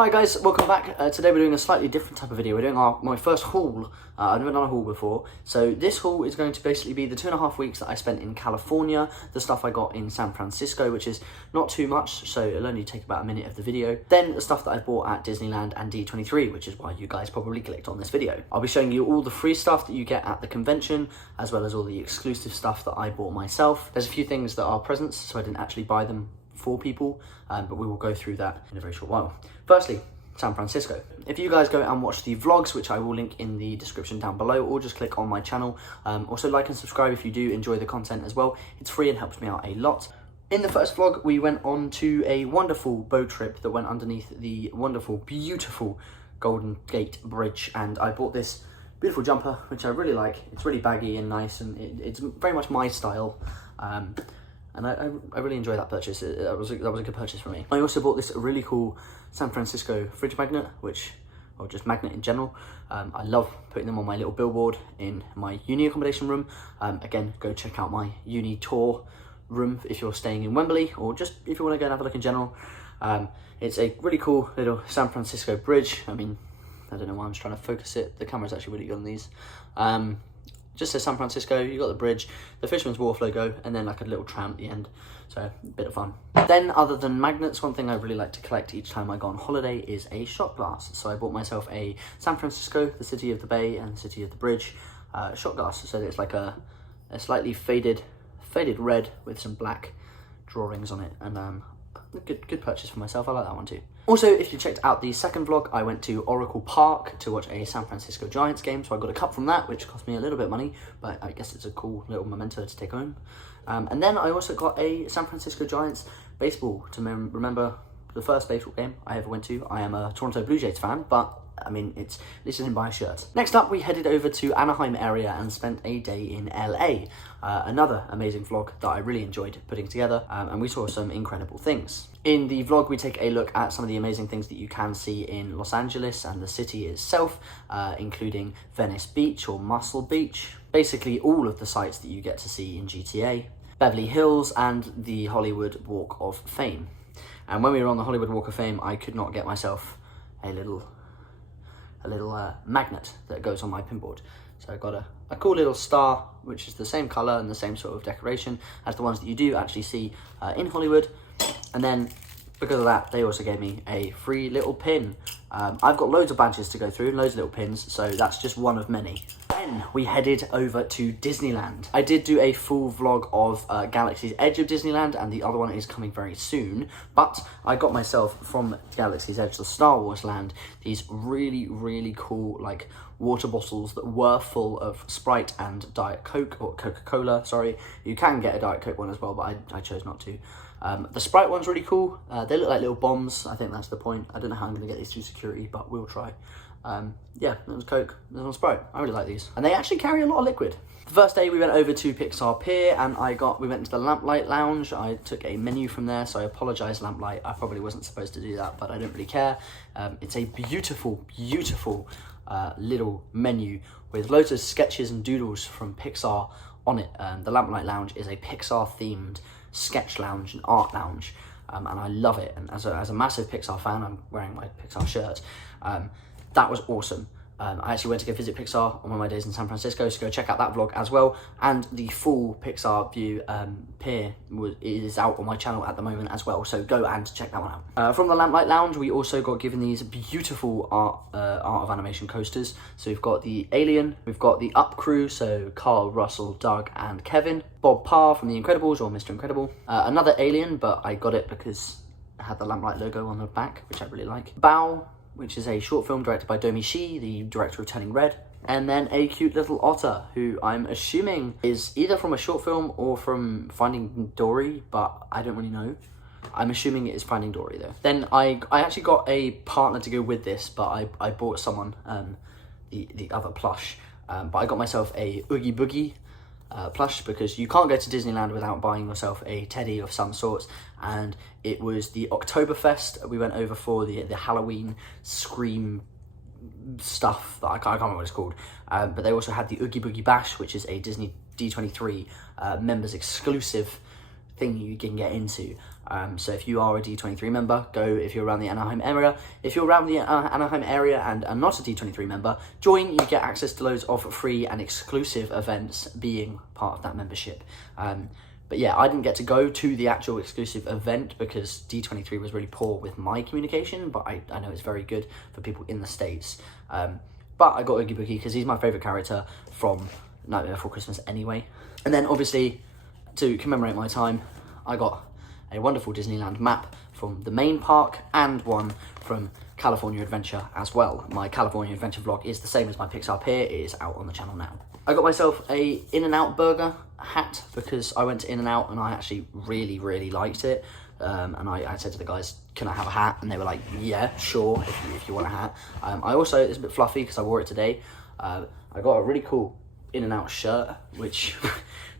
Hi guys, welcome back. Today we're doing a slightly different type of video. We're doing my first haul. I've never done a haul before. So this haul is going to basically be the 2.5 weeks that I spent in California, the stuff I got in San Francisco, which is not too much, so it'll only take about a minute of the video. Then the stuff that I bought at Disneyland and D23, which is why you guys probably clicked on this video. I'll be showing you all the free stuff that you get at the convention, as well as all the exclusive stuff that I bought myself. There's a few things that are presents, so I didn't actually buy them for people, but we will go through that in a very short while. Firstly, San Francisco. If you guys go and watch the vlogs, which I will link in the description down below, or just click on my channel. Also like and subscribe if you do enjoy the content as well. It's free and helps me out a lot. In the first vlog, we went on to a wonderful boat trip that went underneath the wonderful, beautiful Golden Gate Bridge, and I bought this beautiful jumper, which I really like. It's really baggy and nice, and it's very much my style. And I really enjoy that purchase. That was a good purchase for me. I also bought this really cool San Francisco fridge magnet, or just magnet in general. I love putting them on my little billboard in my uni accommodation room. Again, go check out my uni tour room if you're staying in Wembley, or just if you want to go and have a look in general. It's a really cool little San Francisco bridge. I mean, I don't know why I'm just trying to focus it. The camera's actually really good on these. Just says San Francisco, you got the bridge, the Fisherman's Wharf logo, and then like a little tram at the end. So, a bit of fun. Then, other than magnets, one thing I really like to collect each time I go on holiday is a shot glass. So I bought myself a San Francisco, the City of the Bay and the City of the Bridge shot glass. So it's like a slightly faded red with some black drawings on it. And good purchase for myself. I like that one too. Also, if you checked out the second vlog, I went to Oracle Park to watch a San Francisco Giants game, so I got a cup from that, which cost me a little bit of money, but I guess it's a cool little memento to take home. And then I also got a San Francisco Giants baseball to remember the first baseball game I ever went to. I am a Toronto Blue Jays fan, but I mean, at least I didn't buy a shirt. Next up, we headed over to Anaheim area and spent a day in LA. Another amazing vlog that I really enjoyed putting together, and we saw some incredible things. In the vlog, we take a look at some of the amazing things that you can see in Los Angeles and the city itself, including Venice Beach or Muscle Beach, basically all of the sites that you get to see in GTA, Beverly Hills, and the Hollywood Walk of Fame. And when we were on the Hollywood Walk of Fame, I could not get myself a little magnet that goes on my pinboard. So I got a cool little star, which is the same color and the same sort of decoration as the ones that you do actually see in Hollywood. And then because of that, they also gave me a free little pin. I've got loads of badges to go through, loads of little pins, so that's just one of many. Then we headed over to Disneyland. I did do a full vlog of Galaxy's Edge of Disneyland, and the other one is coming very soon, but I got myself from Galaxy's Edge, the Star Wars land, these really cool like water bottles that were full of Sprite and Diet Coke, or Coca-Cola, sorry. You can get a Diet Coke one as well, but I chose not to. The Sprite one's really cool. They look like little bombs. I think that's the point. I don't know how I'm going to get these through security, but we'll try. Yeah, there was Coke, there was Sprite. I really like these. And they actually carry a lot of liquid. The first day we went over to Pixar Pier, and we went into the Lamplight Lounge. I took a menu from there, so I apologise, Lamplight. I probably wasn't supposed to do that, but I don't really care. It's a beautiful little menu with loads of sketches and doodles from Pixar on it. The Lamplight Lounge is a Pixar-themed sketch lounge and art lounge, and I love it. And as a massive Pixar fan, I'm wearing my Pixar shirt. That was awesome. I actually went to go visit Pixar on one of my days in San Francisco, so go check out that vlog as well. And the full Pixar View Pier is out on my channel at the moment as well, so go and check that one out. From the Lamplight Lounge, we also got given these beautiful Art of Animation coasters. So we've got the Alien, we've got the Up crew, so Carl, Russell, Doug, and Kevin. Bob Parr from The Incredibles, or Mr. Incredible. Another Alien, but I got it because it had the Lamplight logo on the back, which I really like. Bao, which is a short film directed by Domi Shi, the director of Turning Red. And then a cute little otter, who I'm assuming is either from a short film or from Finding Dory, but I don't really know. I'm assuming it is Finding Dory though. Then I actually got a partner to go with this, but I bought someone the other plush. But I got myself a Oogie Boogie plush, because you can't go to Disneyland without buying yourself a teddy of some sort, and it was the Oktoberfest. We went over for the Halloween Scream stuff that I can't remember what it's called, but they also had the Oogie Boogie Bash, which is a Disney D23 members exclusive thing you can get into. So if you are a D23 member, go. If you're around the Anaheim area, if you're around the Anaheim area and are not a D23 member, join. You get access to loads of free and exclusive events being part of that membership. But yeah, I didn't get to go to the actual exclusive event because D23 was really poor with my communication, but I know it's very good for people in the States. But I got Oogie Boogie because he's my favourite character from Nightmare Before Christmas anyway. And then obviously, to commemorate my time, I got a wonderful Disneyland map from the main park and one from California Adventure as well. My California Adventure vlog is the same as my Pixar Pier. It is out on the channel now. I got myself a In-N-Out burger hat because I went to In-N-Out and I actually really liked it. And I said to the guys, can I have a hat? And they were like, yeah, sure, if you want a hat. I also, it's a bit fluffy because I wore it today. I got a really cool In-N-Out shirt, which,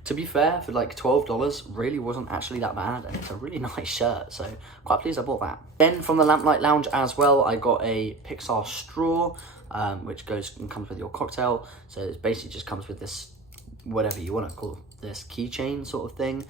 to be fair, for like $12, really wasn't actually that bad. And it's a really nice shirt, so quite pleased I bought that. Then from the Lamplight Lounge as well, I got a Pixar straw, which goes and comes with your cocktail. So it basically just comes with this, whatever you want to call this, keychain sort of thing,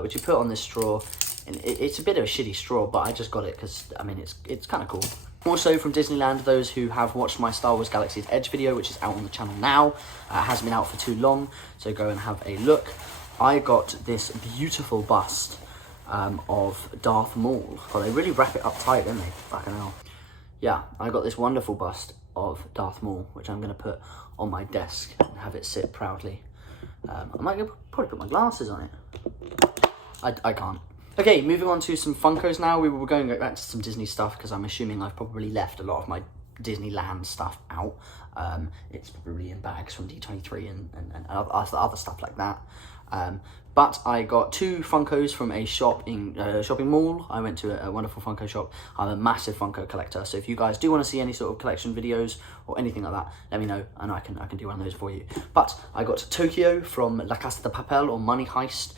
which you put on this straw. And it's a bit of a shitty straw, but I just got it because, I mean, it's kind of cool. Also from Disneyland, those who have watched my Star Wars Galaxy's Edge video, which is out on the channel now, it hasn't been out for too long, so go and have a look. I got this beautiful bust of Darth Maul. God, they really wrap it up tight, don't they? Fucking hell. Yeah, I got this wonderful bust of Darth Maul, which I'm going to put on my desk and have it sit proudly. I might probably put my glasses on it. I can't. Okay, moving on to some Funkos now. We were going back to some Disney stuff because I'm assuming I've probably left a lot of my Disneyland stuff out. It's probably in bags from D23 and other stuff like that. But I got 2 Funkos from a shopping mall. I went to a wonderful Funko shop. I'm a massive Funko collector, so if you guys do want to see any sort of collection videos or anything like that, let me know and I can do one of those for you. But I got Tokyo from La Casa de Papel, or Money Heist,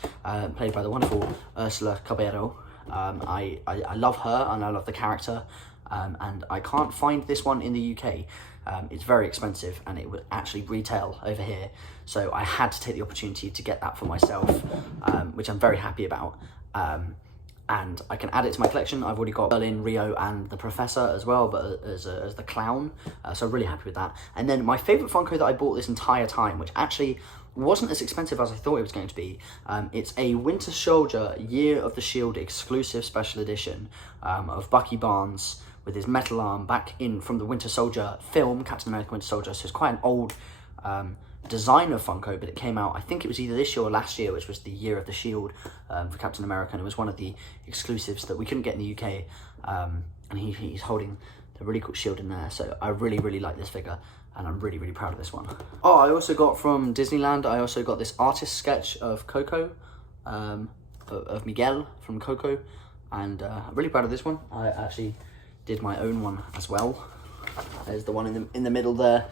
played by the wonderful Ursula Cabello. I love her and I love the character, and I can't find this one in the UK. It's very expensive and it would actually retail over here, so I had to take the opportunity to get that for myself, which I'm very happy about, and I can add it to my collection. I've already got Berlin, Rio and the Professor as well, but as the clown, so I'm really happy with that. And then my favourite Funko that I bought this entire time, which actually wasn't as expensive as I thought it was going to be, it's a Winter Soldier Year of the Shield exclusive special edition of Bucky Barnes with his metal arm back in from the Winter Soldier film, Captain America Winter Soldier. So it's quite an old design of Funko, but it came out, I think it was either this year or last year, which was the Year of the Shield for Captain America, and it was one of the exclusives that we couldn't get in the UK, and he's holding the really cool shield in there, so I really like this figure, and I'm really proud of this one. Oh, I also got from Disneyland, I also got this artist sketch of Coco, of Miguel from Coco, and I'm really proud of this one. I actually did my own one as well. There's the one in the middle there.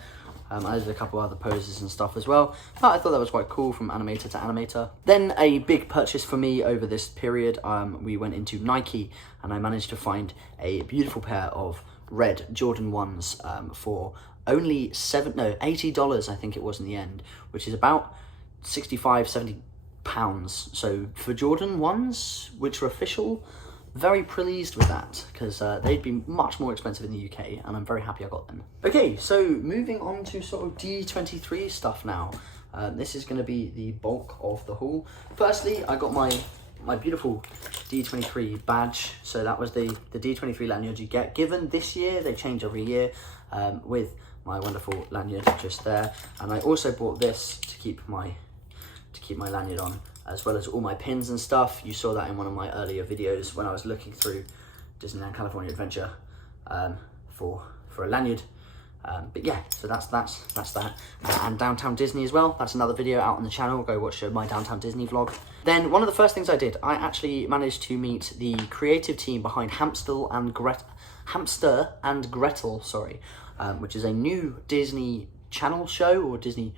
I did a couple other poses and stuff as well, but I thought that was quite cool from animator to animator. Then a big purchase for me over this period, we went into Nike and I managed to find a beautiful pair of red Jordan 1s for only $80 I think it was in the end, which is about 65, 70 pounds. So for Jordan 1s, which are official, very pleased with that because they'd be much more expensive in the UK, and I'm very happy I got them. Okay, so moving on to sort of D23 stuff now. This is going to be the bulk of the haul. Firstly, I got my beautiful D23 badge. So that was the D23 lanyard you get given this year. They change every year, with my wonderful lanyard just there. And I also bought this to keep my lanyard on, as well as all my pins and stuff. You saw that in one of my earlier videos when I was looking through Disneyland California Adventure for a lanyard. But yeah, so that's that. And Downtown Disney as well. That's another video out on the channel. Go watch my Downtown Disney vlog. Then one of the first things I did, I actually managed to meet the creative team behind Hamster and Gretel, sorry, which is a new Disney Channel show, or Disney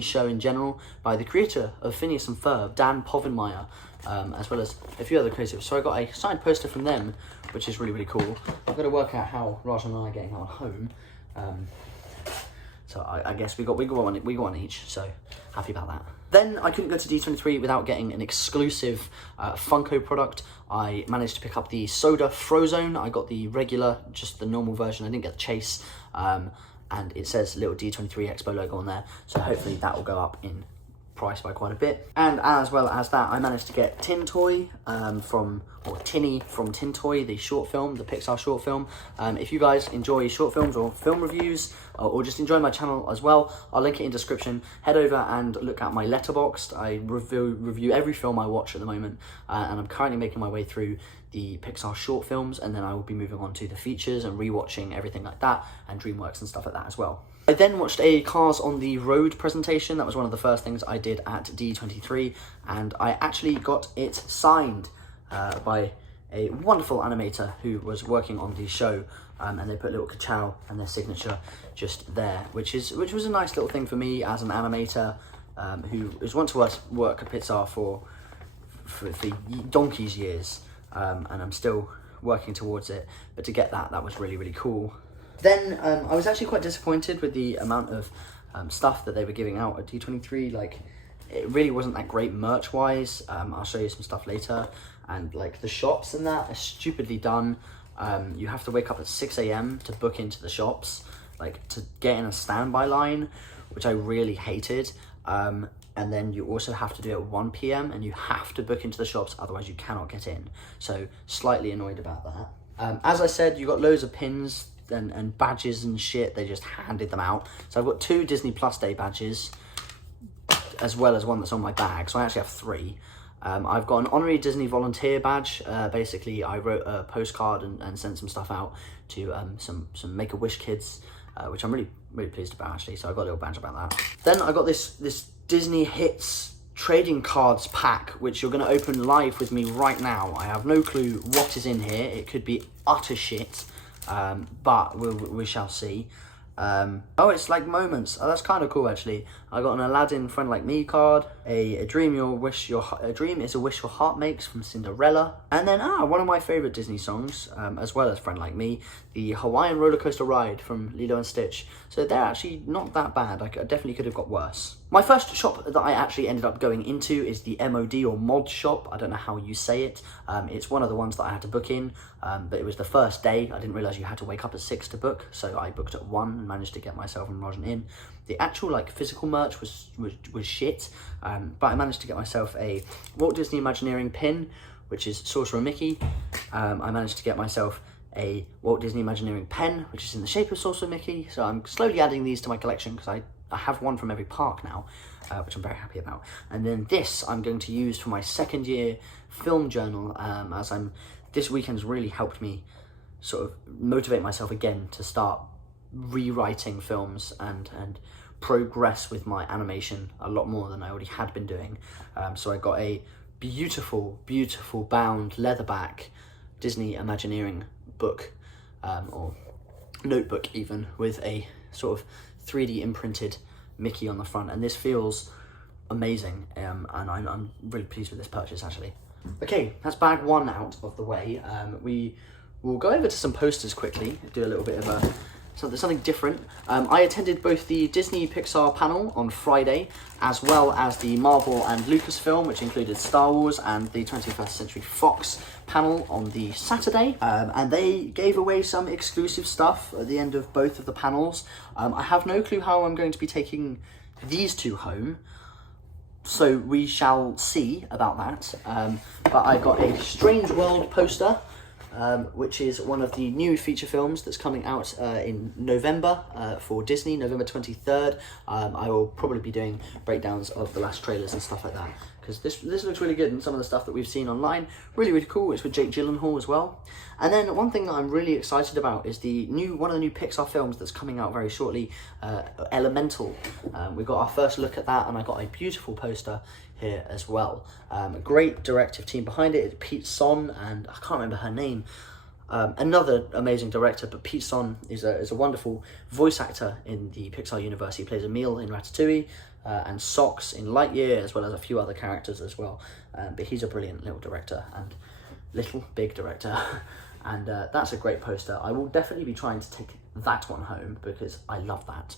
show in general, by the creator of Phineas and Ferb, Dan Povenmire, as well as a few other creatives. So I got a signed poster from them, which is really cool. I've got to work out how Raj and I are getting on home. So I guess we got one each, so happy about that. Then I couldn't go to D23 without getting an exclusive Funko product. I managed to pick up the Soda Frozone. I got the regular, just the normal version. I didn't get the Chase, and it says little D23 Expo logo on there. So hopefully that will go up in price by quite a bit. And as well as that, I managed to get Tin Toy Tinny from Tin Toy, the short film, the Pixar short film. If you guys enjoy short films or film reviews, or just enjoy my channel as well, I'll link it in description. Head over and look at my Letterboxd. I review every film I watch at the moment, and I'm currently making my way through the Pixar short films, and then I will be moving on to the features and rewatching everything like that, and DreamWorks and stuff like that as well. I then watched a Cars on the Road presentation. That was one of the first things I did at D23, and I actually got it signed by a wonderful animator who was working on the show, and they put a little ka-chow and their signature just there, which was a nice little thing for me as an animator who has wanted to work at Pixar for donkey's years, and I'm still working towards it, but to get that was really, really cool. Then I was actually quite disappointed with the amount of stuff that they were giving out at D23. Like, it really wasn't that great merch wise. I'll show you some stuff later, and like the shops and that are stupidly done. You have to wake up at 6 AM to book into the shops, like to get in a standby line, which I really hated. And then you also have to do it at 1 PM, and you have to book into the shops, otherwise you cannot get in. So slightly annoyed about that. As I said, you got loads of pins and badges and shit. They just handed them out. So I've got 2 Disney Plus Day badges, as well as one that's on my bag. So I actually have 3. I've got an honorary Disney volunteer badge. Basically, I wrote a postcard and sent some stuff out to some Make-A-Wish kids, which I'm really, really pleased about, actually. So I got a little badge about that. Then I got this Disney Hits trading cards pack, which you're going to open live with me right now. I have no clue what is in here. It could be utter shit, but we shall see. Oh, it's like moments. Oh, that's kind of cool, actually. I got an Aladdin Friend Like Me card, a dream is a wish your heart makes from Cinderella, and then one of my favorite Disney songs, as well as Friend Like Me, the Hawaiian roller coaster ride from Lilo and Stitch. So they're actually not that bad. I definitely could have got worse. My first shop that I actually ended up going into is the MOD or mod shop. I don't know how you say it. It's one of the ones that I had to book in, but it was the first day. I didn't realize you had to wake up at 6 to book, so I booked at 1 and managed to get myself and Roger in. The actual like physical merch was shit, but I managed to get myself a Walt Disney Imagineering pin, which is Sorcerer Mickey. I managed to get myself a Walt Disney Imagineering pen, which is in the shape of Sorcerer Mickey. So I'm slowly adding these to my collection because I have one from every park now, which I'm very happy about. And then this I'm going to use for my second year film journal, as this weekend's really helped me sort of motivate myself again to start rewriting films and progress with my animation a lot more than I already had been doing. So I got a beautiful, beautiful bound leatherback Disney Imagineering book, or notebook even, with a sort of 3D imprinted Mickey on the front, and this feels amazing, and I'm really pleased with this purchase, actually. Okay, that's bag 1 out of the way. We will go over to some posters quickly, do a little bit of something different. I attended both the Disney Pixar panel on Friday, as well as the Marvel and Lucasfilm, which included Star Wars, and the 21st Century Fox panel on the Saturday. And they gave away some exclusive stuff at the end of both of the panels. I have no clue how I'm going to be taking these 2 home, so we shall see about that. But I got a Strange World poster, which is one of the new feature films that's coming out in November for Disney, November 23rd. I will probably be doing breakdowns of the last trailers and stuff like that, because this looks really good, and some of the stuff that we've seen online, really, really cool. It's with Jake Gyllenhaal as well. And then one thing that I'm really excited about is one of the new Pixar films that's coming out very shortly, Elemental. We got our first look at that, and I got a beautiful poster here as well. A great directive team behind it. It's Pete Son, and I can't remember her name. Another amazing director, but Pete Son is a wonderful voice actor in the Pixar universe. He plays Emile in Ratatouille, and Socks in Lightyear, as well as a few other characters as well. But he's a brilliant little director, and big director. And that's a great poster. I will definitely be trying to take that one home, because I love that.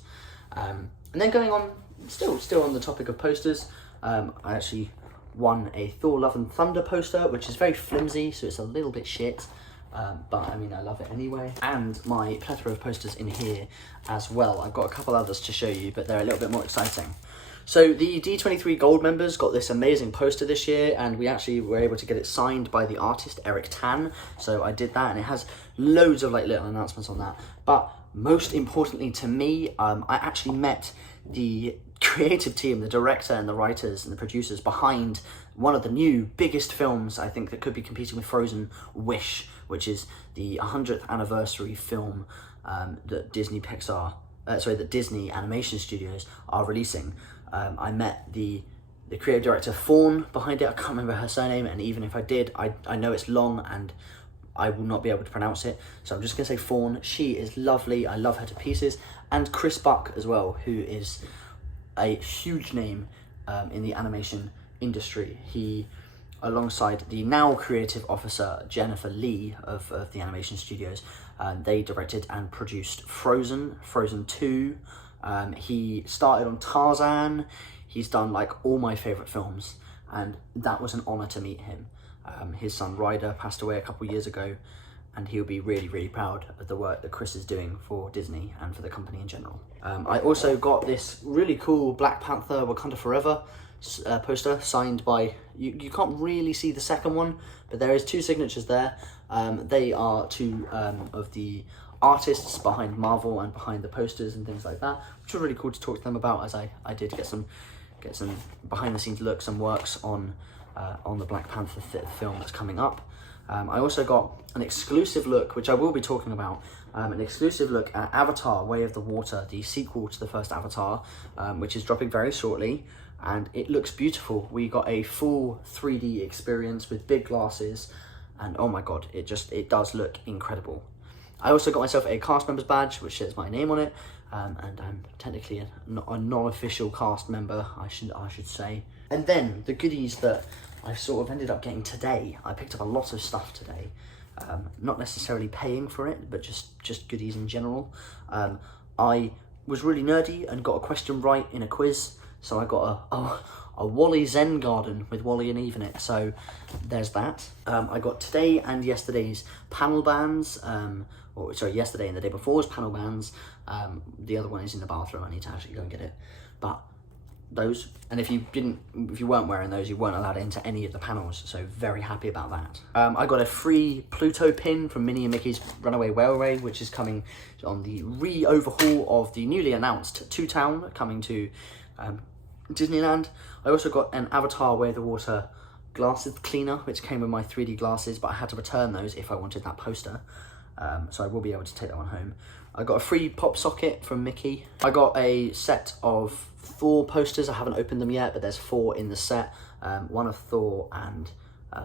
And then going on, still on the topic of posters, I actually won a Thor Love and Thunder poster, which is very flimsy, so it's a little bit shit. But I mean, I love it anyway. And my plethora of posters in here as well. I've got a couple others to show you, but they're a little bit more exciting. So the D23 Gold members got this amazing poster this year, and we actually were able to get it signed by the artist Eric Tan. So I did that, and it has loads of like little announcements on that. But most importantly to me, I actually met the creative team, the director and the writers and the producers behind one of the new biggest films I think that could be competing with Frozen, Wish, which is the 100th anniversary film that Disney Animation Studios are releasing. I met the creative director Fawn behind it. I can't remember her surname, and even if I did, I know it's long and I will not be able to pronounce it, so I'm just going to say Fawn. She is lovely, I love her to pieces. And Chris Buck as well, who is a huge name in the animation industry. He, alongside the now creative officer Jennifer Lee of the animation studios, they directed and produced Frozen 2. He started on Tarzan. He's done like all my favourite films, and that was an honour to meet him. His son Ryder passed away a couple years ago, and he'll be really, really proud of the work that Chris is doing for Disney and for the company in general. I also got this really cool Black Panther Wakanda Forever poster signed by, you can't really see the second one, but there is 2 signatures there. They are 2 of the artists behind Marvel and behind the posters and things like that, which was really cool to talk to them about, as I did get some behind the scenes looks and works on the Black Panther film that's coming up. I also got an exclusive look, which I will be talking about, an exclusive look at Avatar: Way of the Water, the sequel to the first Avatar, which is dropping very shortly, and it looks beautiful. We got a full 3D experience with big glasses, and oh my god, it does look incredible. I also got myself a cast members badge, which says my name on it, and I'm technically a non-official cast member, I should say. And then the goodies that I sort of ended up getting today. I picked up a lot of stuff today, not necessarily paying for it, but just goodies in general. I was really nerdy and got a question right in a quiz, so I got a Wally Zen garden with Wally and Eve in it, so there's that. I got today and yesterday's panel bands, yesterday and the day before's panel bands. The other one is in the bathroom, I need to actually go and get it. But those, and if you weren't wearing those, you weren't allowed into any of the panels, so very happy about that. I got a free Pluto pin from Minnie and Mickey's Runaway Railway, which is coming on the re-overhaul of the newly announced Two Town coming to Disneyland. I also got an Avatar Way of the Water glasses cleaner, which came with my 3D glasses, but I had to return those if I wanted that poster, so I will be able to take that one home. I got a free pop socket from Mickey. I got a set of Thor posters. I haven't opened them yet, but there's 4 in the set. One of Thor and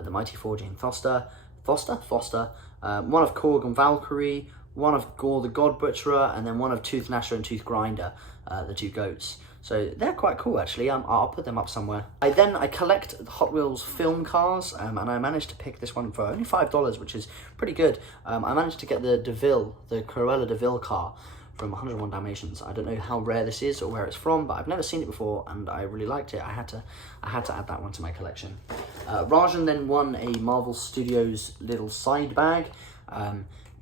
the Mighty Thor, Jane Foster, one of Korg and Valkyrie, one of Gore the God Butcherer, and then one of Tooth Gnasher and Tooth Grinder, the 2 goats. So they're quite cool, actually. I'll put them up somewhere. I collect Hot Wheels film cars, and I managed to pick this one for only $5, which is pretty good. I managed to get the Cruella DeVille car from 101 Dalmatians. I don't know how rare this is or where it's from, but I've never seen it before, and I really liked it. I had to add that one to my collection. Rajan then won a Marvel Studios little side bag.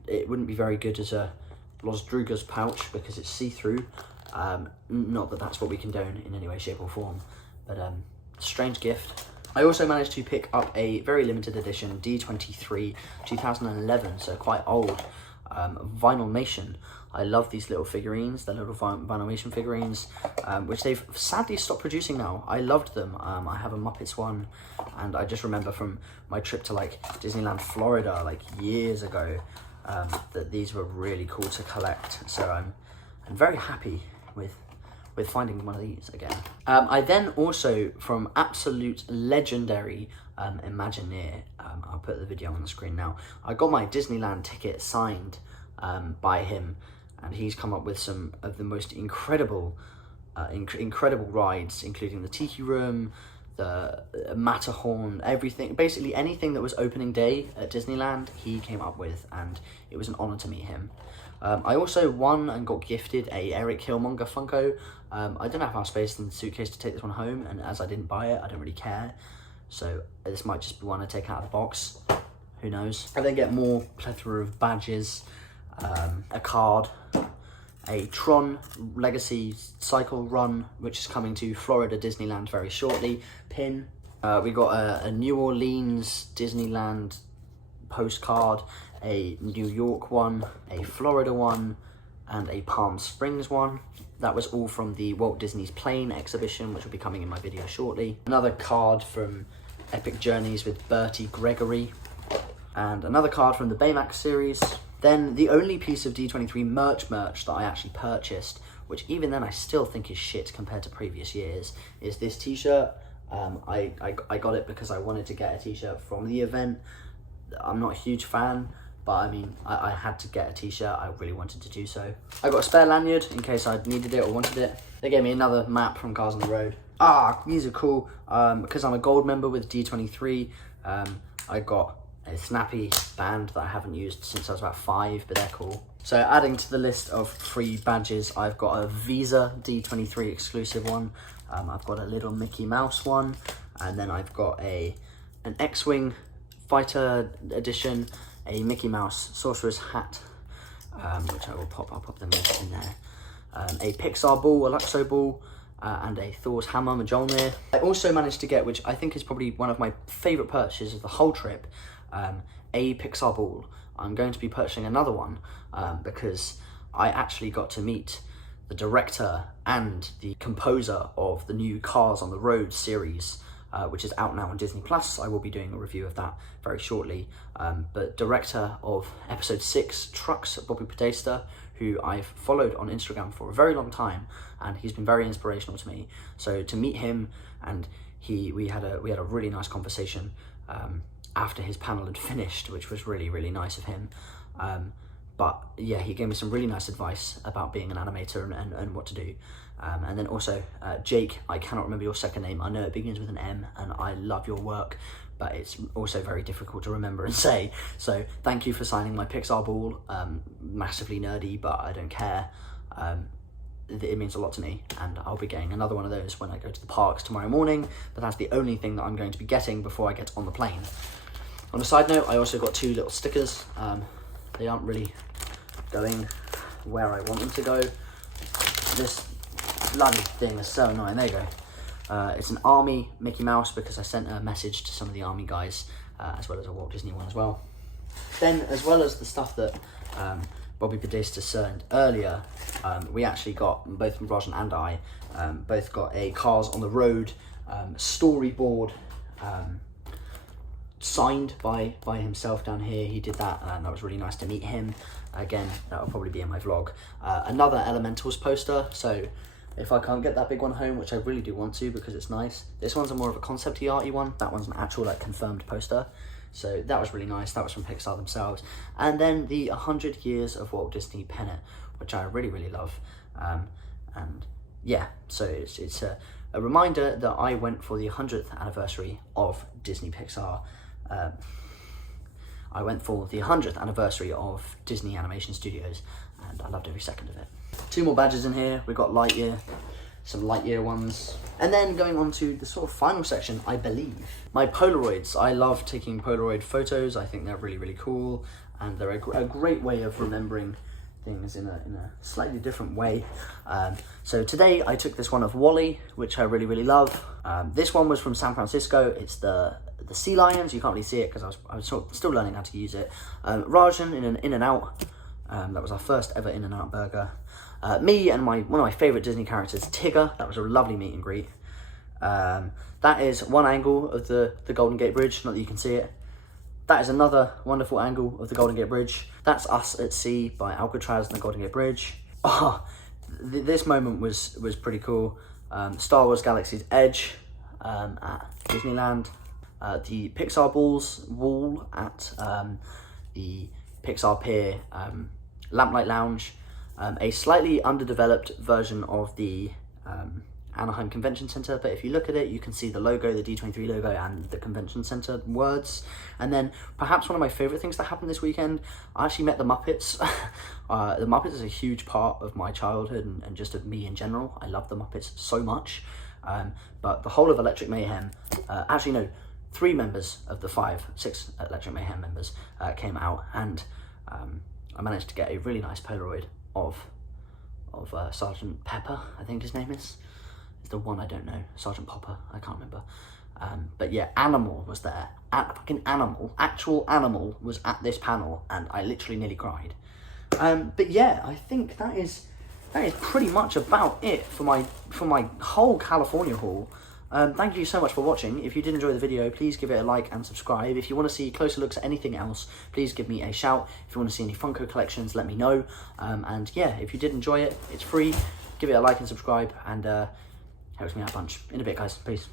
It wouldn't be very good as a Los Drugas pouch because it's see-through. Not that that's what we condone in any way, shape or form, but strange gift. I also managed to pick up a very limited edition D23 2011, so quite old, Vinylmation. I love these little figurines, the little Vinylmation figurines, which they've sadly stopped producing now. I loved them. I have a Muppets one, and I just remember from my trip to like Disneyland, Florida, like years ago, that these were really cool to collect. So I'm very happy with finding one of these again. I then also, from absolute legendary Imagineer, I'll put the video on the screen now, I got my Disneyland ticket signed by him, and he's come up with some of the most incredible rides, including the Tiki Room, the Matterhorn, everything, basically anything that was opening day at Disneyland, he came up with, and it was an honor to meet him. I also won and got gifted a Eric Killmonger Funko. I don't have enough space in the suitcase to take this one home, and as I didn't buy it, I don't really care. So this might just be one I take out of the box. Who knows? I then get more plethora of badges, a card, a Tron Legacy Cycle Run, which is coming to Florida Disneyland very shortly, pin. We got a New Orleans Disneyland postcard, a New York one, a Florida one, and a Palm Springs one. That was all from the Walt Disney's Plane exhibition, which will be coming in my video shortly. Another card from Epic Journeys with Bertie Gregory, and another card from the Baymax series. Then the only piece of D23 merch that I actually purchased, which even then I still think is shit compared to previous years, is this t-shirt. I got it because I wanted to get a t-shirt from the event. I'm not a huge fan, but I mean, I had to get a t-shirt. I really wanted to do so. I got a spare lanyard in case I needed it or wanted it. They gave me another map from Cars on the Road. These are cool. Because I'm a gold member with D23, I got a snappy band that I haven't used since I was about 5, but they're cool. So adding to the list of free badges, I've got a Visa D23 exclusive one. I've got a little Mickey Mouse one, and then I've got an X-Wing Fighter edition, a Mickey Mouse Sorcerer's hat, which I will pop. I'll pop them in there. A Pixar ball, a Luxo ball, and a Thor's hammer, Mjolnir. I also managed to get, which I think is probably one of my favourite purchases of the whole trip, a Pixar ball. I'm going to be purchasing another one because I actually got to meet the director and the composer of the new Cars on the Road series, which is out now on Disney+. I will be doing a review of that very shortly. But director of episode 6, Trucks, Bobby Podesta, who I've followed on Instagram for a very long time, and he's been very inspirational to me. So to meet him, and we had a really nice conversation after his panel had finished, which was really, really nice of him. But yeah, he gave me some really nice advice about being an animator and what to do. And then also, Jake, I cannot remember your second name. I know it begins with an M, and I love your work, but it's also very difficult to remember and say. So thank you for signing my Pixar ball. Massively nerdy, but I don't care. It means a lot to me, and I'll be getting another one of those when I go to the parks tomorrow morning, but that's the only thing that I'm going to be getting before I get on the plane. On a side note, I also got 2 little stickers. They aren't really going where I want them to go. This bloody thing is so annoying. There you go. It's an Army Mickey Mouse because I sent a message to some of the Army guys, as well as a Walt Disney one as well. Then, as well as the stuff that Bobby Podesta sent earlier, we actually got, both Rajan and I, both got a Cars on the Road storyboard signed by himself down here. He did that, and that was really nice to meet him. Again, that will probably be in my vlog. Another Elementals poster, so if I can't get that big one home, which I really do want to because it's nice, this one's a more of a concept-y arty one. That one's an actual confirmed poster. So that was really nice. That was from Pixar themselves. And then the 100 Years of Walt Disney pennant, which I really, really love. And yeah, so it's a reminder that I went for the 100th anniversary of Disney Pixar. I went for the 100th anniversary of Disney Animation Studios, and I loved every second of it. 2 more badges in here. We've got Lightyear, some Lightyear ones. And then going on to the sort of final section, I believe. My Polaroids. I love taking Polaroid photos. I think they're really, really cool, and they're a great way of remembering things in a slightly different way. So today I took this one of Wall-E, which I really, really love. This one was from San Francisco. It's the sea lions. You can't really see it because I was still learning how to use it. Rajan in an In-N-Out. That was our first ever In-N-Out burger. Me and one of my favourite Disney characters, Tigger. That was a lovely meet and greet. That is one angle of the Golden Gate Bridge, not that you can see it. That is another wonderful angle of the Golden Gate Bridge. That's us at sea by Alcatraz and the Golden Gate Bridge. This moment was pretty cool. Star Wars Galaxy's Edge at Disneyland. The Pixar Balls wall at the Pixar Pier Lamplight Lounge. A slightly underdeveloped version of the Anaheim Convention Center, but if you look at it, you can see the logo, the D23 logo, and the Convention Center words. And then perhaps one of my favorite things that happened this weekend, I actually met the Muppets. The Muppets is a huge part of my childhood and just of me in general. I love the Muppets so much. But the whole of Electric Mayhem, actually no, 3 members of the 6 Electric Mayhem members came out, and I managed to get a really nice Polaroid of Sergeant Pepper, I think his name is. It's the one I don't know. Sergeant Popper, I can't remember. But yeah, Animal was there. Fucking Animal, actual Animal was at this panel, and I literally nearly cried. But yeah, I think that is pretty much about it for my whole California haul. Thank you so much for watching. If you did enjoy the video, please give it a like and subscribe. If you want to see closer looks at anything else, please give me a shout. If you want to see any Funko collections, let me know. And yeah, if you did enjoy it, it's free. Give it a like and subscribe, and helps me out a bunch. In a bit, guys. Peace.